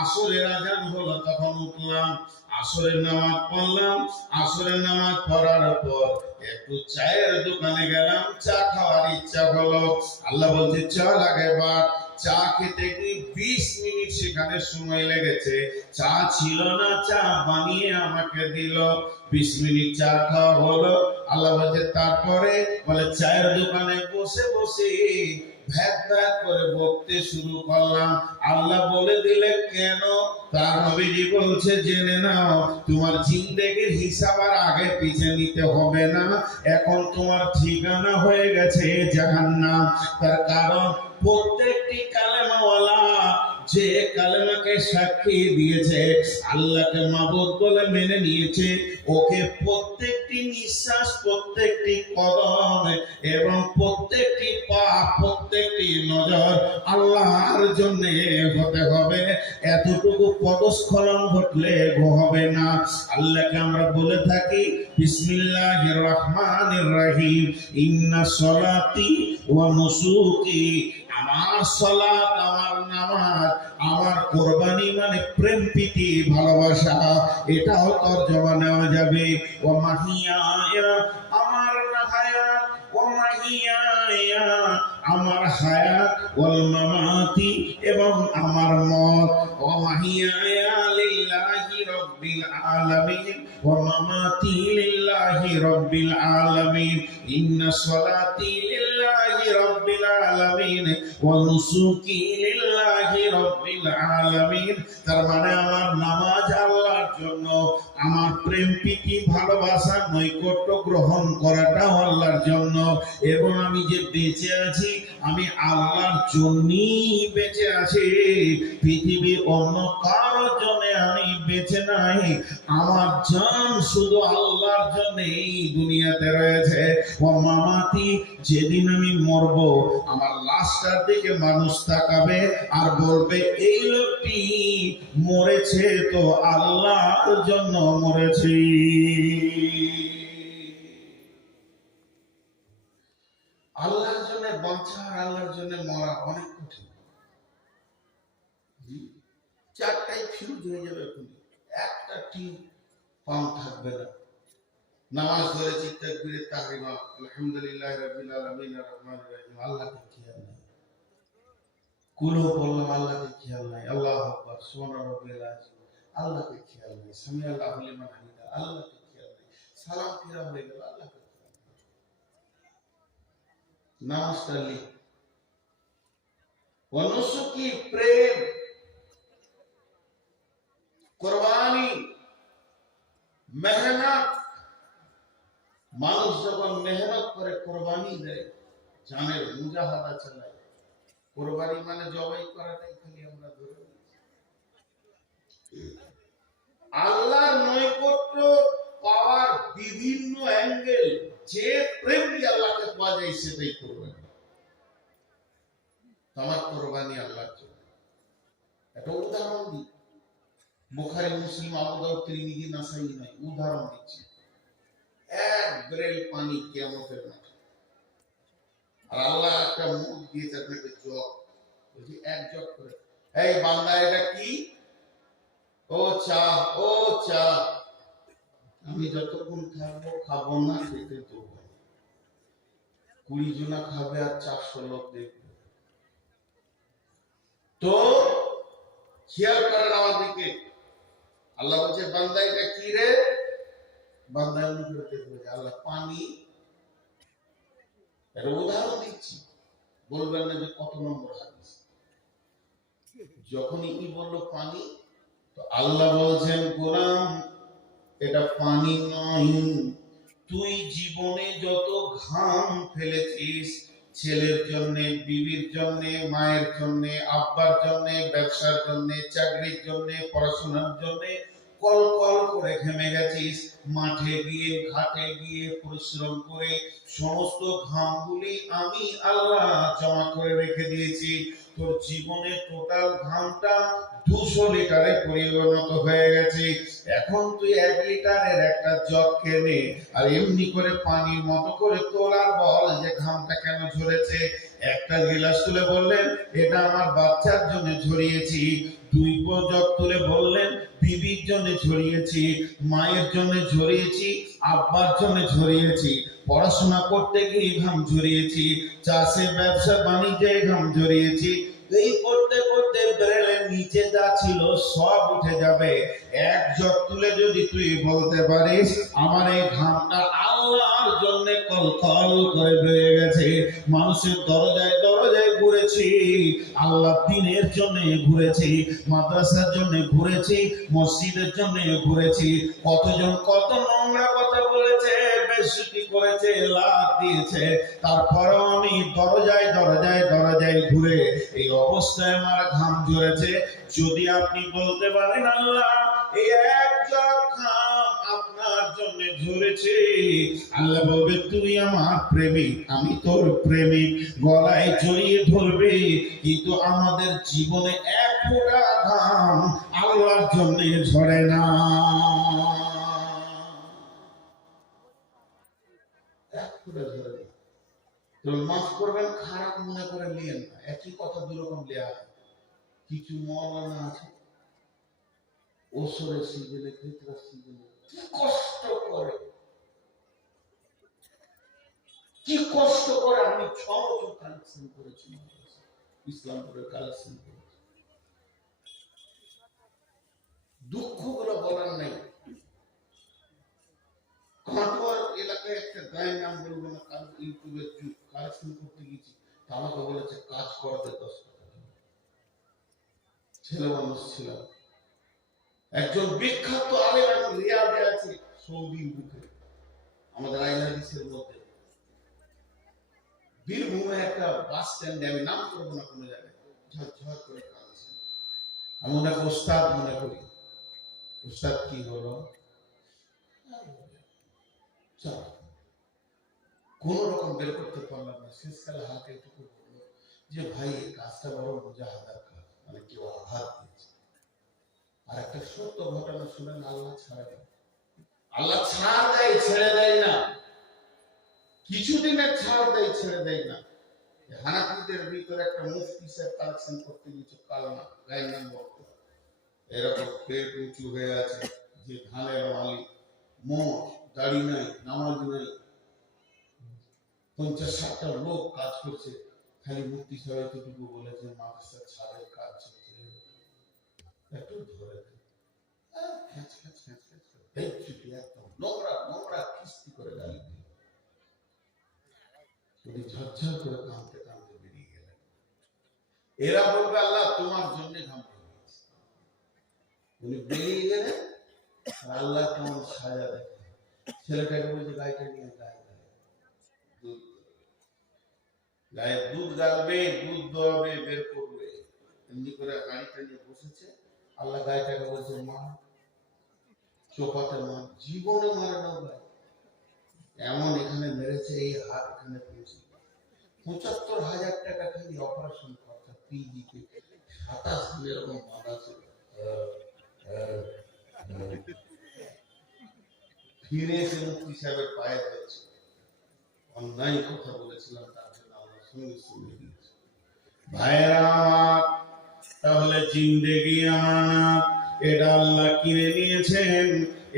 আসরের আজান হলো তখন উঠলাম, আসরের নামাজ পড়লাম। আসরের নামাজ পড়ার পর একটু চায়ের দোকানে গেলাম, চা খাওয়ার ইচ্ছা হলো। আল্লাহ বলছে চল আগেবার। চা খেতে কি 20 মিনিট সেখানে সময় লেগেছে। চা ছিল না, চা বানিয়ে আমাকে দিল। 20 মিনিট চা খাওয়া হলো। আল্লাহ বলছে তারপরে, বলে চায়ের দোকানে বসে বসে ভ্যাট ভ্যাট করে বকতে শুরু করলাম। আল্লাহ বলে দিলে কেন? তার নবীজি বলছে জেনে নাও, তোমার জিন্দেগির হিসাব আর আগে পিছে নিতে হবে না, এখন তোমার ঠিকানা হয়ে গেছে জাহান্নাম। তার কারণ প্রত্যেকটি কালেমাওয়ালা যে কালেমাকে সাক্ষী দিয়েছে, আল্লাহকে মাবুদ বলে মেনে নিয়েছে, ওকে প্রত্যেকটি নিঃশ্বাস, প্রত্যেকটি কদম এবং প্রত্যেকটি পা, প্রত্যেকটি নজর আল্লাহর জন্য হতে হবে। এতটুকু পদস্খলন ঘটলে হবে না। আল্লাহকে আমরা বলে থাকি বিসমিল্লাহির রহমানির রহিম, ইন্না সলাতি ওয়া নুসুকি, আমার সালাত, আমার নামাজ, আমার কুরবানি মানে প্রেম প্রীতি ভালোবাসা, এটাও তরজমা নেওয়া যাবে। ওয়া মাহিয়ায়া, আমার হায়াত, ওয়া মাহিয়ায়া, আমার হায়াত, ওয়াল মামাতি, এবং আমার মত। ওয়া মাহিয়ায়া লিল্লাহি রাব্বিল আলামিন ওয়া মামাতি লিল্লাহি রাব্বিল আলামিন, ইন্না সলাতি লিল্লাহি রাব্বিল আলামিন ওয়া নুসুকি লিল্লাহি রাব্বিল আলামিন। তার মানে আমার নামাজ আল্লাহর জন্য, আমার প্রেম প্রীতি ভালোবাসা নৈকট্য গ্রহণ করাটা আল্লাহর জন্য, এবং আমি যে বেঁচে আছি আমি আল্লাহর জন্যই বেঁচে আছি। পৃথিবীর অন্য কারোর জন্য আমি বেঁচে নাই। আমার জান শুধু আল্লাহর জন্য এই দুনিয়াতে রয়েছে। ও মামাতি, যেদিন আমি মরব আমার লাশটার দিকে মানুষ তাকাবে আর বলবে এই লোকটি মরেছে তো আল্লাহর জন্য মরেছে। আল্লাহর জন্য বাঁচা আর আল্লাহর জন্য মরা অনেক কঠিন। চারটাই ফিউজ হয়ে যাবে, একটা টিম পাম্প থাকবে না। নামাজ ধরেছি তাকবীরে তাহরিমা, আলহামদুলিল্লাহি রাব্বিল আলামিন আর রহমানির রহিম, আল্লাহকে খেয়াল নাই। কুলু বললাম, আল্লাহকে খেয়াল নাই। আল্লাহু আকবার, সুবহান রাব্বিল আযীম, আল্লাহকে খেয়াল নাই। সামি আল্লাহু লিমান হামিদা, আল্লাহকে খেয়াল নাই। সালাম ফিরা হয়ে গেল, আল্লাহকে খেয়াল নাই। নামাজটা লিখ। ওয়া নুসুকি, প্রেম, কুরবানি, মেহনত। মানুষ যখন মেহনত করে কোরবানি দেয়, জানের মুজাহাদা চালায়। কোরবানি মানে জবাই করাটাই খালি আমরা ধরে নিয়েছি। আল্লাহর নৈকট্য পাওয়ার বিভিন্ন অ্যাঙ্গেল, যে প্রেম দিয়ে আল্লাহকে পাওয়া যায় সেটাই কোরবানি। তোমার কোরবানি আল্লাহর জন্য। একটা উদাহরণ দিই, বুখারী, মুসলিম, আবু দাউদ, তিরমিজি, নাসাই নাই, উদাহরণ দিচ্ছি। এক ব্রেল পানি কিয়ামতের মাঠে, আর আল্লাহ একটা মুখ দিয়েছে আপনাকে জগ, বলছি এক জগ করে, এই বান্দা এটা কি? ও চা, ও চা। আমি যতক্ষণ থাকবো খাবো না, খেতে দেবো। 20 জনা খাবে আর 400 লোক দেখবে। তো খেয়াল করেন আমার দিকে। আল্লাহ বলছে বান্দা এটা কি রে? বান্দা দেখবে আল্লাহ পানি। একটা উদাহরণ দিচ্ছি, বলবেন না যে কত নম্বর হাদিস। যখনই কি বললো পানি, তো আল্লাহ বলছেন গোলাম এটা পানি নয়, তুই জীবনে যত ঘাম ফেলেছিস, ছেলের জন্য, বিবির জন্য, মায়ের জন্য, আব্বার জন্য, ব্যবসার জন্য, চাকরির জন্য, পড়াশোনার জন্য কল কল করে ঘেমে গেছিস, মাঠে গিয়ে ঘাটে গিয়ে পরিশ্রম করে সমস্ত ঘামগুলি আমি আল্লাহ জমা করে রেখে দিয়েছি। তোর জীবনের টোটাল ঘামটা 200 লিটারে পরিণত হয়ে গেছে। এখন তুই 1 লিটারের একটা জগ কেনে আর এমনি করে পানির মতো করে তোলার বল যে ঘামটা কেন ঝরেছে। একটা গিলাস তুলে বললেন এটা আমার বাচ্চার জন্য ঝরিয়েছি, দুই জগ তুলে বললেন বিবির জন্য ঝরিয়েছি, মায়ের জন্য ঝরিয়েছি, আব্বার জন্য ঝরিয়েছি, পড়াশোনা করতে গিয়ে ঘাম ঝরিয়েছি, চাষে ব্যবসা বাণিজ্যে ঘাম ঝরিয়েছি। এই করতে করতে ব্রেলের নিচে যা ছিল সব উঠে যাবে। এক জগ তুলে যদি তুই বলতে পারিস আমার এই ঘামটা আল্লাহর জন্য কলকল করে বেরিয়ে গেছে, মানুষের দরজায় দরজায় ঘুরেছি, আল্লাহ দিনের জন্য ঘুরেছি, মাদ্রাসার জন্য ঘুরেছি, মসজিদের জন্য ঘুরেছি, কতজন কত নোংরা কথা বলেছে, বেশি করেছে, লাভ দিয়েছে, তারপরেও আমি দরজায় দরজায় দরজায় ঘুরে এই অবস্থায় আমার ঘাম ঝরেছে। যদি আপনি বলতে পারেন আল্লাহ এই এক জগ ঘাম আপনার জন্য ঝরেছে, আল্লাহ বলবে তুই আমার প্রেমিক, আমি তোর প্রেমিক, গলায় জড়িয়ে ধরবে। কিন্তু আমাদের জীবনে এক ফোঁটা ঘাম আল্লাহর জন্য ঝরে না। এক ফোঁটা ঝরে না। তো মাফ করবেন, খারাপ মনে করে নিয়েন না, একই কথা দুরকম লেয়া হয়। কিছু মৌলানা আছে ওসরে সিজনে ফিতরা সিজনে কি কষ্ট করে, কি কষ্ট করে। আমি 6 বছর কালেকশন করেছি, ইসলামপুরের কালেকশন করেছি, দুঃখগুলো বলার নাই। কাটোয়ার এলাকায় একটা গায়ের নাম বলবো না, কাল ইউটিউবে কালেকশন করতে গেছি, তা আমাকে বলেছে কাজ করতে 10 টাকা। ছেলে মানুষ ছিলাম, একজন বিখ্যাত আলেম রিয়াদে আছে সৌদির বুকে, আমাদের আইন হাদিসের মধ্যে বীরভূমে একটা বাস স্ট্যান্ডে, আমি নাম করবো না কোনো জায়গায়, ঝরঝর করে কাঁদছে। আমি ওনাকে ওস্তাদ মনে করি। ওস্তাদ কি হলো, কোন রকম বের করতে পারলাম না, শেষকালে হাতে একটু বললো যে ভাই এই কাজটা বড় মুজাহাদার কাজ, মানে কেউ আঘাত দিয়েছে। আর একটা সত্য ঘটনা শুনেন, আল্লাহ ছাড়ে না, আল্লাহ ছাড় দেয় ছেড়ে দেয় না, কিছুদিনের ছাড় দেয় ছেড়ে দেয় না। হানাফিদের ভিতরে একটা মুফতি সাহেব কালেকশন করতে গেছে, কালমা গায়ের নাম বলতো, এরকম পেট উঁচু হয়ে আছে, যে ধানের মালিক, মোট দাড়ি নাই, নামাজ নাই, 50-60টা লোক কাজ করছে, খালি মুফতি সাহেব এতটুকু বলেছে মাদ্রাসা ছাদের কাজ চলছে, একটু ধরে খ্যাচ খ্যাচ খ্যাচ খ্যাচ বেচ্চুটি একদম নোংরা নোংরা কিস্তি করে গালি দিয়ে উনি ঝরঝর করে কাঁদতে কাঁদতে বেরিয়ে গেলেন। এরা বলবে আল্লাহ তোমার জন্য ঘাম পেয়েছে। উনি বেরিয়ে গেলেন, আল্লাহ কেমন সাজা দেখে, ছেলেটাকে বলছে গাইটা নিয়ে গায়ে দুধ, গায়ে দুধ গালবে, দুধ দোয়াবে, বের করবে, এমনি করে গাড়িটা নিয়ে বসেছে। আল্লাহ গাইটাকে বলছে মা, চোপাতে মা, জীবনে মারে না ভাই, এমন এখানে মেরেছে, এই হাত এখানে পেয়েছে, ৭৫,০০০ টাকা খালি অপারেশন খরচা, পিজিতে ২৭ দিন এরকম বাঁধা ছিল। ফিরে এসে মুফতি সাহেবের পায়ে ধরেছে, অন্যায় কথা বলেছিলাম তার জন্য আল্লাহ সঙ্গে সঙ্গে দিয়েছে। ভাইয়েরা আমার, তাহলে জিন্দেগি আমানত, এটা আল্লাহ কিনে নিয়েছেন,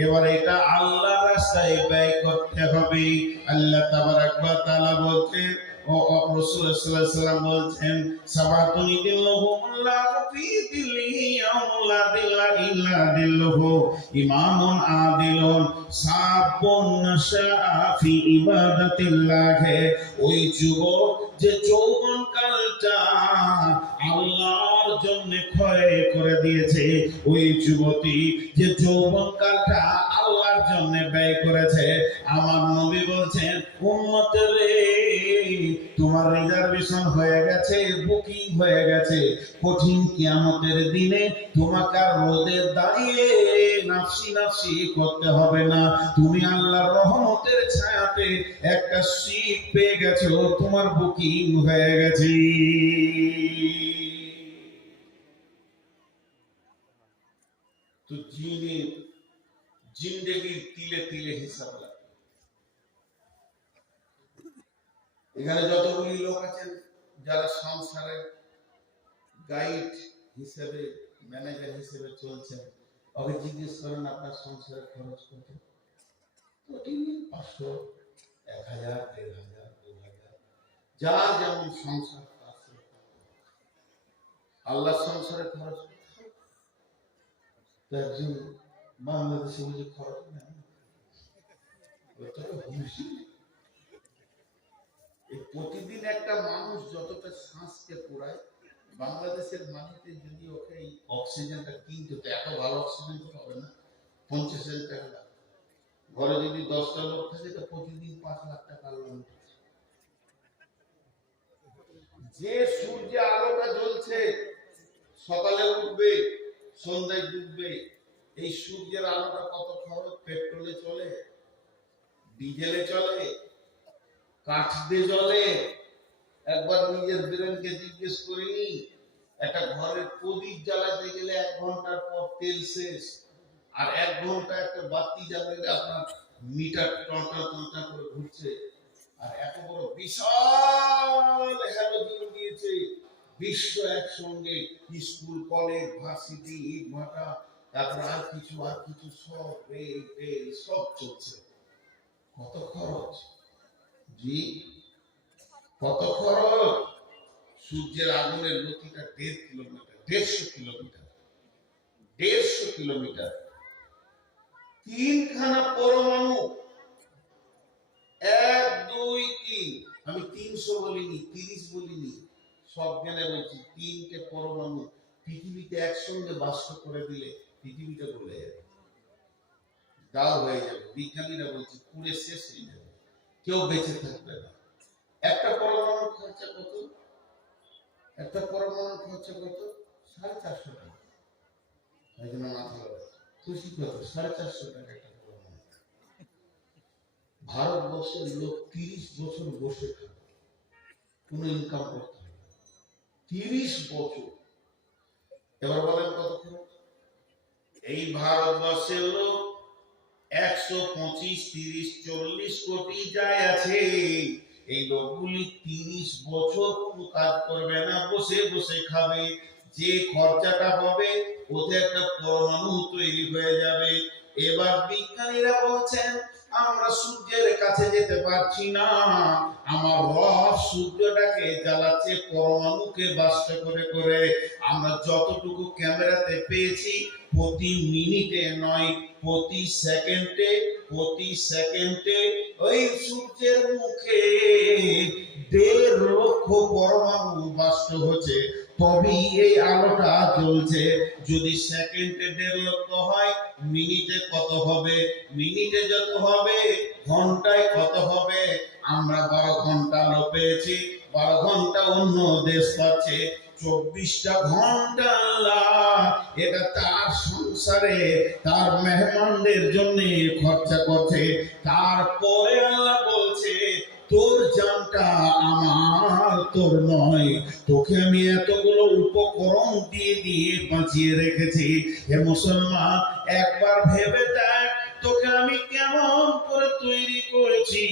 এবার এটা আল্লাহর রাস্তায় ব্যয় করতে হবে। আল্লাহ তাবারাক ওয়া তাআলা বলতেন, ও রাসূল সাল্লাল্লাহু আলাইহি ওয়াসাল্লাম বলছেন, সাবাতুন দিল্লাহুমুল্লাহু ফি দিল্লিহি ইয়াউমা লা দিল্লা ইল্লা দিল্লুহু, ইমামুন আদিলুন সাবুন নাশা ফি ইবাদাতিল্লাহ। ওই যুবক যে যৌবন কালটা আল্লাহর জন্য ক্ষয় করে দিয়েছে, ওই যুবতী যে যৌবন কালটা আল্লাহর জন্য ব্যয় করেছে, আমার নবী বলছেন উম্মত রে, তোমার রিজার্ভেশন হয়ে গেছে, বুকিং হয়ে গেছে, কঠিন কিয়ামতের দিনে তোমাকে আর রোদে দাঁড়িয়ে নাফসি নাফসি করতে হবে না, তুমি আল্লাহর রহমতের ছায়াতে একটা সিট পেয়ে গেছো, তোমার বুকিং হয়ে গেছে। তো জিন্দেগির তিলে তিলে হিসাব লাগবে। এখানে যতগুলি লোক আছেন যারা সংসারের গাইড হিসেবে, ম্যানেজার হিসেবে চলছেন, ওকে জিজ্ঞেস করেন আপনার সংসারের খরচ কত? প্রতিদিন 500, 1000, 1500, 2000, যার যেমন সংসার। আল্লাহ সংসারের খরচ একজন বাংলাদেশে বুঝে খরচ নেই। প্রতিদিন একটা মানুষ যতটা শ্বাসকে পোড়ায়, বাংলাদেশের মাটিতে যদি ওকে এই অক্সিজেনটা কিনতে হতো, এত ভালো অক্সিজেন তো হবে না, 50,000 টাকা লাগবে। ঘরে যদি 10টা লোক থাকে তো প্রতিদিন 5 লাখ টাকা লোন। যে সূর্যে আলোটা জ্বলছে, সকালে উঠবে সন্ধ্যায় ডুববে, এই সূর্যের আলোটা কত খরচ? পেট্রোলে চলে, ডিজেলে চলে, কাঠ দিয়ে জ্বলে। একবার নিজের ব্রেনকে জিজ্ঞেস করিনি, একটা ঘরের প্রদীপ জ্বালাতে গেলে 1 ঘন্টার পর তেল শেষ, আর 1 ঘন্টা একটা বাতি জ্বালালে আপনার মিটার টনটা টনটা করে ঘুরছে। আর এত বড় বিশাল হ্যালোজিন দিয়েছে, বিশ্ব একসঙ্গে, স্কুল, কলেজ, ভার্সিটি, ইট ভাটা, তারপর আর কিছু সব রেল টেল সব চলছে। কত খরচ? জি, কত খরচ? সূর্যের আগুনের গতিটা 1.5 কিলোমিটার, 150 কিলোমিটার, 150 কিলোমিটার। 3খানা পরমাণু, 1, 2, 3, আমি 300 বলিনি, 30 বলিনি, সব জ্ঞানে বলছি। 3টে পরমাণু পৃথিবীতে একসঙ্গে বাষ্প করে দিলে পৃথিবীটা গলে যাবে, দাও হয়ে যাবে। বিজ্ঞানীরা বলছে পুড়ে শেষ হয়ে যাবে, কেউ বেঁচে থাকবে না। একটা পরমাণুর খরচা কত? একটা পরমাণুর খরচা কত? 450 টাকা। একজন মাথা লাগবে, খুশি কত? 450 টাকা একটা পরমাণু। ভারতবর্ষের লোক 30 বছর বসে থাকে, কোনো ইনকাম করতে হবে 30 বছর। এবার বলেন কত খরচ? এই ভারতবর্ষের লোক 125, 30, 40 কোটি যায় আছে। এই লোকগুলি 30 বছর কোনো কাজ করবে না, বসে বসে খাবে। যে খরচাটা হবে ওতে একটা পরমাণু তৈরি হয়ে যাবে। এবার বিজ্ঞানীরা বলছেন আমরা সূর্যের কাছে যেতে পারছি না, আমার রব সূর্যটাকে জ্বালাচ্ছে পরমাণুকে বাষ্প করে করে। আমরা যতটুকু ক্যামেরাতে পেয়েছি, প্রতি মিনিটে নয়, প্রতি সেকেন্ডে ওই সূর্যের মুখে 1.5 লক্ষ পরমাণু বাষ্প হচ্ছে, তবেই এই আলোটা জ্বলছে। যদি সেকেন্ডে 1.5 লক্ষ হয়, মিনিটে কত হবে? মিনিটে যত হবে, ঘন্টায় কত হবে? আমরা 12 ঘন্টা আলো পেয়েছি, 12 ঘন্টা অন্য দেশ পাচ্ছে, 24টা ঘন্টা আল্লাহ এটা তার সংসারে তার মেহমানদের জন্য খরচা করছে। তারপরে আল্লাহ বলছে তোর জানটা আমার, তোর নয়। তোকে আমি এতগুলো উপকরণ দিয়ে দিয়ে বাঁচিয়ে রেখেছি। হে মুসলমান, একবার ভেবে দেখ তোকে আমি কেমন করে তৈরি করেছি।